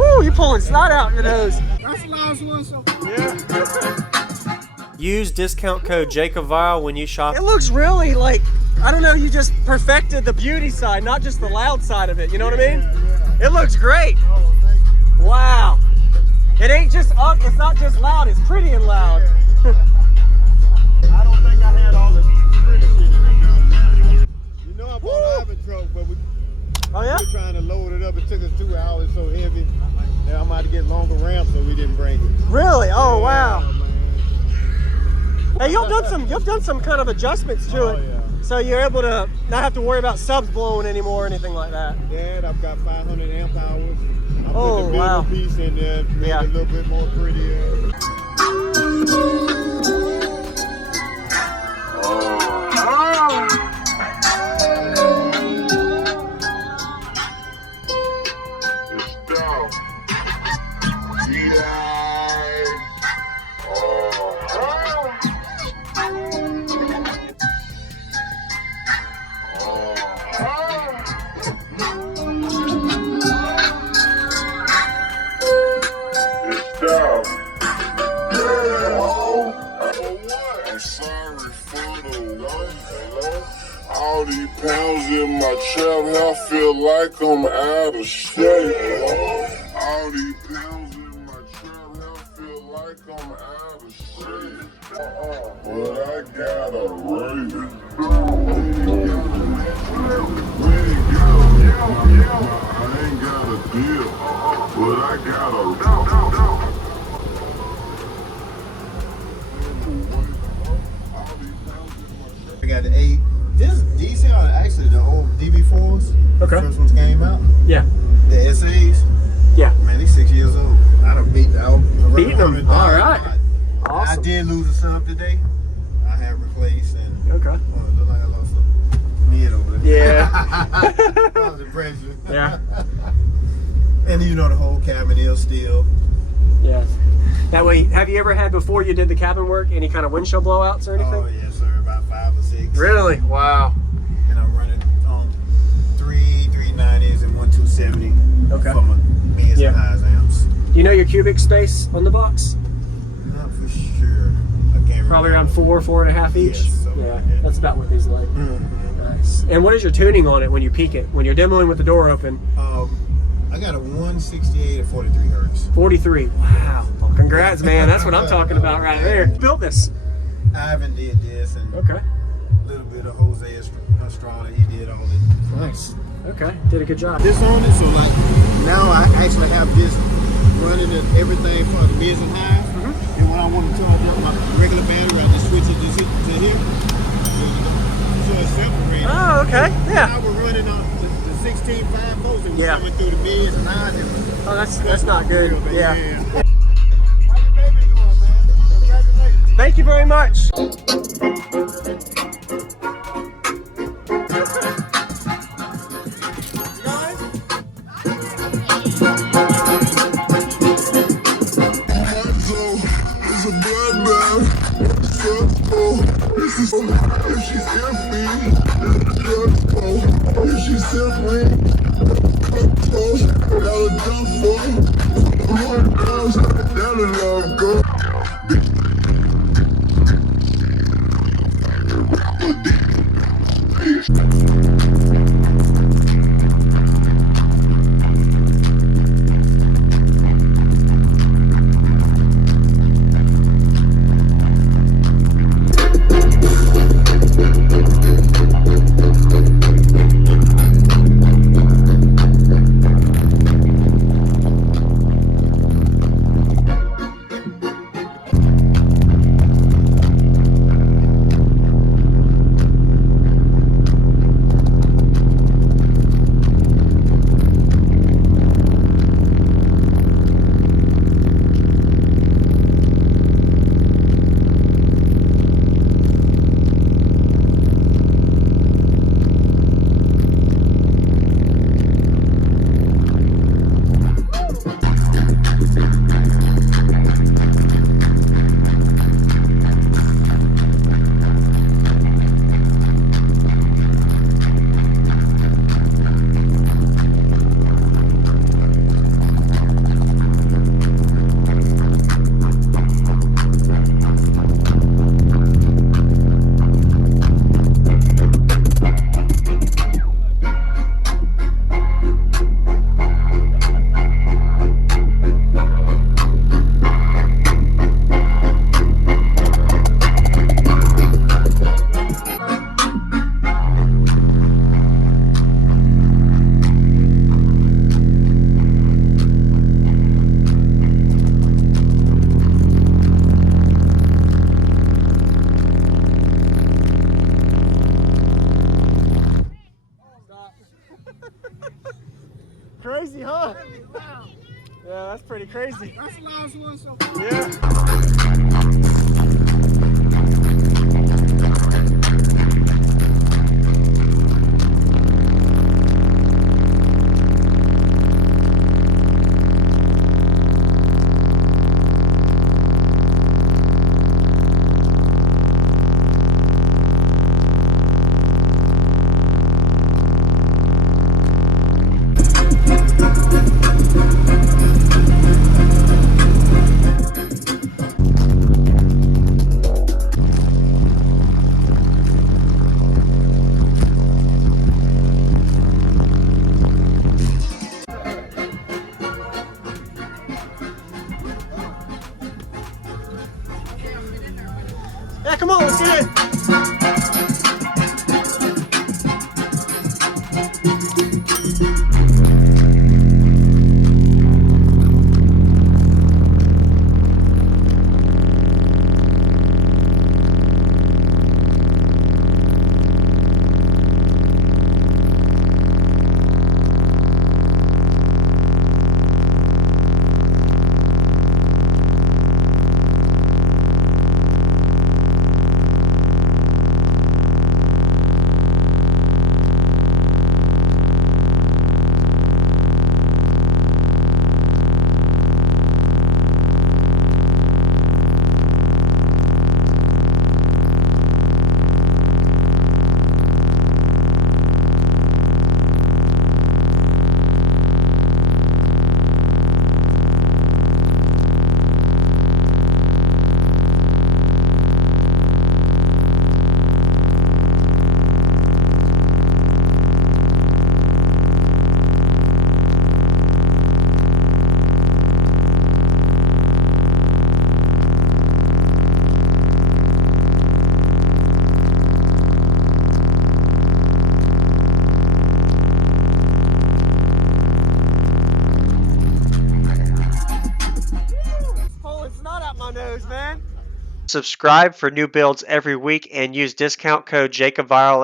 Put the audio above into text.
Woo, you pulling snot out your nose. That's the last one, so. Yeah. Use discount code JacobViral when you shop. It looks really like, I don't know, you just perfected the beauty side, not just the loud side of it. You know what I mean? Yeah. It looks great. Oh, thank you. Wow. It ain't just, it's not just loud, it's pretty and loud. I don't think I had all the pretty shit in it. You know I bought an Ivan truck, but we Oh yeah? were trying to load it up. It took us 2 hours, so heavy. And I'm about to get longer ramps, so we didn't bring it. Really? Oh wow. Man. Hey, you've done some kind of adjustments to it. Yeah. So you're able to not have to worry about subs blowing anymore or anything like that. Yeah, I've got 500 amp hours. I Oh, put the middle wow. piece in there, made Yeah. it a little bit more prettier. All these pounds in my trap, I feel like I'm out of shape. All these pounds in my trap, I feel like I'm out of shape. But I got a rating. I ain't got a deal, but I got a I got the 8. These are actually the old DB4s. Okay. The first ones came out. Yeah. The SAs. Yeah. Man, they're 6 years old. I done beat out. Beating them. All right. Awesome. I did lose a sub today. I have replaced and Okay. oh, it looked like I lost a mid over there. Yeah. That was impressive. Yeah. And you know the whole cabin is still. Yeah. That way, have you ever had before you did the cabin work any kind of windshield blowouts or anything? Oh yes, sir. About 5 or 6. Really? Wow. And I'm running 390s and 1270. Okay. For my mids Yeah. and highs amps. Do you know your cubic space on the box? Not for sure. I can't remember. Probably around 4.5 each. Yes, something Yeah, like that. that's about what these like. Nice. And what is your tuning on it when you peak it? When you're demoing with the door open? I got a 168 at 43 hertz. 43. Wow. Well, congrats, man. That's what I'm talking about right there. Built this. Ivan did this, and Okay. a little bit of Jose Estrada. He did all it. Nice. Okay. Did a good job. This on it, so like now I actually have this running and everything for the mids and highs. And when I want to charge up my regular battery, I just switch it to here. So it's separated. Oh, okay. Yeah. Now we're running on the 16.5 volts and we're Yeah. coming through the mids and highs. Oh, that's not good. Yeah. How your baby doing, man? Congratulations. Thank you very much. It's a bloodbath. This is if she's empty. If she's simply got a dump for one else, that'll love go. Yeah, that's pretty crazy. That's the last one so far. Yeah. Yeah, come on, let's get it. Pulling snot out my nose, man. Subscribe for new builds every week and use discount code JacobViral